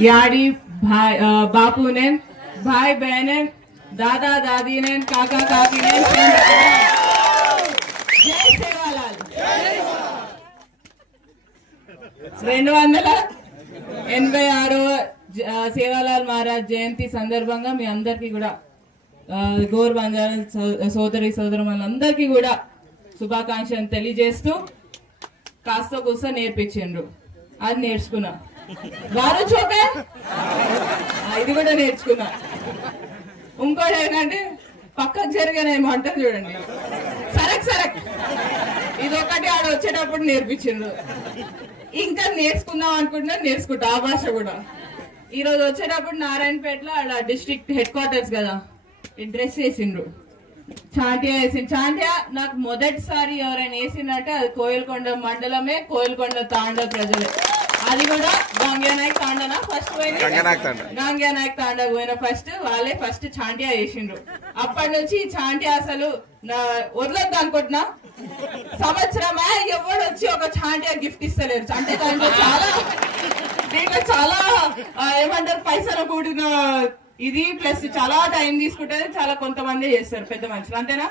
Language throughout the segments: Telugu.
यारी भाई बापू ने भाई बहने दादा दादी ने काका काकी ने जय सेवालाल 286వ సేవాలాల్ మహారాజ్ జయంతి సందర్భంగా మీ అందరికీ కూడా గోర్ బంజారా సోదరి సోదరులందరికీ కూడా శుభాకాంక్షలు తెలియజేస్తూ కాస్త కూస్త నేర్పించిండ్రు. అది నేర్చుకున్నా. వారు చోటే ఇది కూడా నేర్చుకున్నా. ఇంకోటి ఏంటంటే పక్కకు జరిగానేమో అంటారు చూడండి, సరక్ సరక్, ఇది ఒకటి ఆడ వచ్చేటప్పుడు నేర్పించిండ్రు. ఇంకా నేర్చుకుందాం అనుకుంటున్నా, నేర్చుకుంటా ఆ భాష కూడా. ఈ రోజు వచ్చేటప్పుడు నారాయణపేటలో ఆడ డిస్ట్రిక్ట్ హెడ్ క్వార్టర్స్ కదా, డ్రెస్ వేసిండ్రు, చాంటియా వేసిండు. చాంటియా నాకు మొదటిసారి ఎవరైనా వేసిందంటే అది కోయిల్కొండ మండలమే, కోయిల్కొండ తాండా ప్రజలే. అది కూడా గంగ్యానాయక్ తాండానా ఫస్ట్ పోయింది, గంగ్యానాయక్ తాండా పోయిన ఫస్ట్ వాళ్ళే ఫస్ట్ చాంటియా వేసిండ్రు. అప్పటి నుంచి చాంటియా అసలు వదలొద్దు అనుకుంటున్నా. సంవత్సరమే ఎవరు వచ్చి ఒక చాంటియా గిఫ్ట్ ఇస్తలేరు. అంటే దాంట్లో చాలా ఏమంటారు పైసలు కూడిన ఇది, ప్లస్ చాలా టైం తీసుకుంటే చాలా కొంతమంది చేస్తారు పెద్ద మనుషులు, అంతేనా?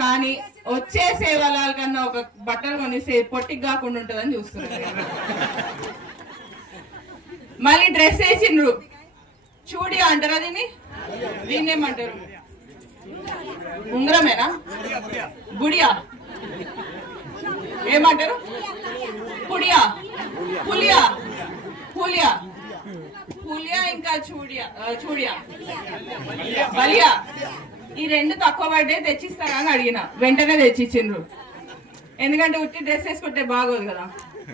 కానీ వచ్చే సేవలాల కన్నా ఒక బట్టలు కొనిస్తే పొట్టికి కాకుండా ఉంటుందని చూస్తున్నారు. మళ్ళీ డ్రెస్ వేసిండ్రు, చూడియా అంటారా దీన్ని? దీన్ని ఏమంటారు? ఉంగరమేనా? గుడియా ఏమంటారు? పుడియా, పులియా, పులియా, పులియా ఇంకా చూడియా, చూడియా, బలియా. ఈ రెండు తక్కువ పడ్డే తెచ్చిస్తారా అని అడిగిన, వెంటనే తెచ్చిచ్చిండ్రు. ఎందుకంటే ఉట్టి డ్రెస్ వేసుకుంటే బాగోదు కదా.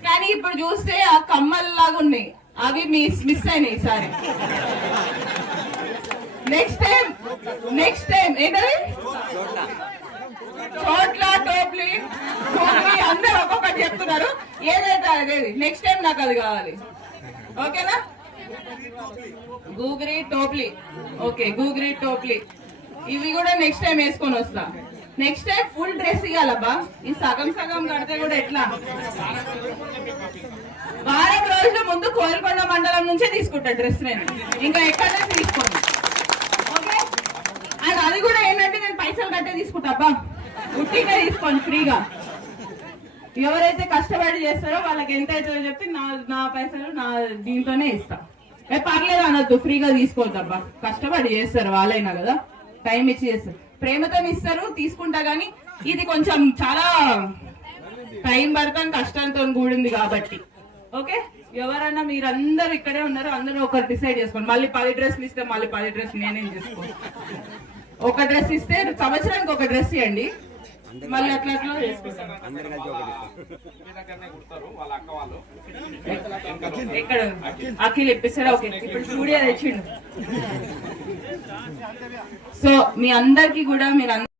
కానీ ఇప్పుడు చూస్తే ఆ కమ్మల్ లాగా ఉన్నాయి, అవి మిస్ అయినాయి ఈసారి. నెక్స్ట్ టైం ఏంటది? చోట్ల టోప్లీ అందరు ఒక్కొక్కటి చెప్తున్నారు. ఏదైతే అదేది నెక్స్ట్ టైం నాకు అది కావాలి. ఓకేనా? గూగ్రీ టోప్లీ, ఓకే గూగ్రీ టోప్లీ, ఇవి కూడా నెక్స్ట్ టైం వేసుకొని వస్తా. నెక్స్ట్ టైం ఫుల్ డ్రెస్ ఇవ్వాలబ్బా. ఈ సగం సగం కడితే కూడా ఎట్లా? వారం రోజుల ముందు కోయిల్కొండ మండలం నుంచే తీసుకుంటా డ్రెస్, నేను ఇంకా ఎక్కడ తీసుకోండి. ఓకే? అండ్ అది కూడా ఏంటంటే నేను పైసలు కట్టే తీసుకుంటా అబ్బా, ఉట్టిగా తీసుకోండి ఫ్రీగా. ఎవరైతే కష్టపడి చేస్తారో వాళ్ళకి ఎంత అవుతుందో చెప్తే నా పైసలు నా దీంట్లోనే ఇస్తా. పర్లేదు అనొద్దు, ఫ్రీగా తీసుకోవద్దు అబ్బా. కష్టపడి చేస్తారు వాళ్ళైనా కదా, టైం ఇచ్చి చేస్తారు, ప్రేమతో ఇస్తారు, తీసుకుంటా. గానీ ఇది కొంచెం చాలా టైం పడతాను, కష్టంతో కూడింది కాబట్టి. ఓకే? ఎవరన్నా మీరందరూ ఇక్కడే ఉన్నారు, అందరూ ఒకరు డిసైడ్ చేసుకోండి. మళ్ళీ 10 డ్రెస్లు ఇస్తే మళ్ళీ 10 డ్రెస్లు నేనేం చేసుకోండి. ఒక డ్రెస్ ఇస్తే సంవత్సరానికి ఒక డ్రెస్ ఇవ్వండి, మళ్ళీ అట్లా అట్లా ఎక్కడ అఖిల్ ఇప్పిస్తారా? ఓకే, ఇప్పుడు స్టూడియో తెచ్చిండు. సో మీ అందరికి కూడా మీరు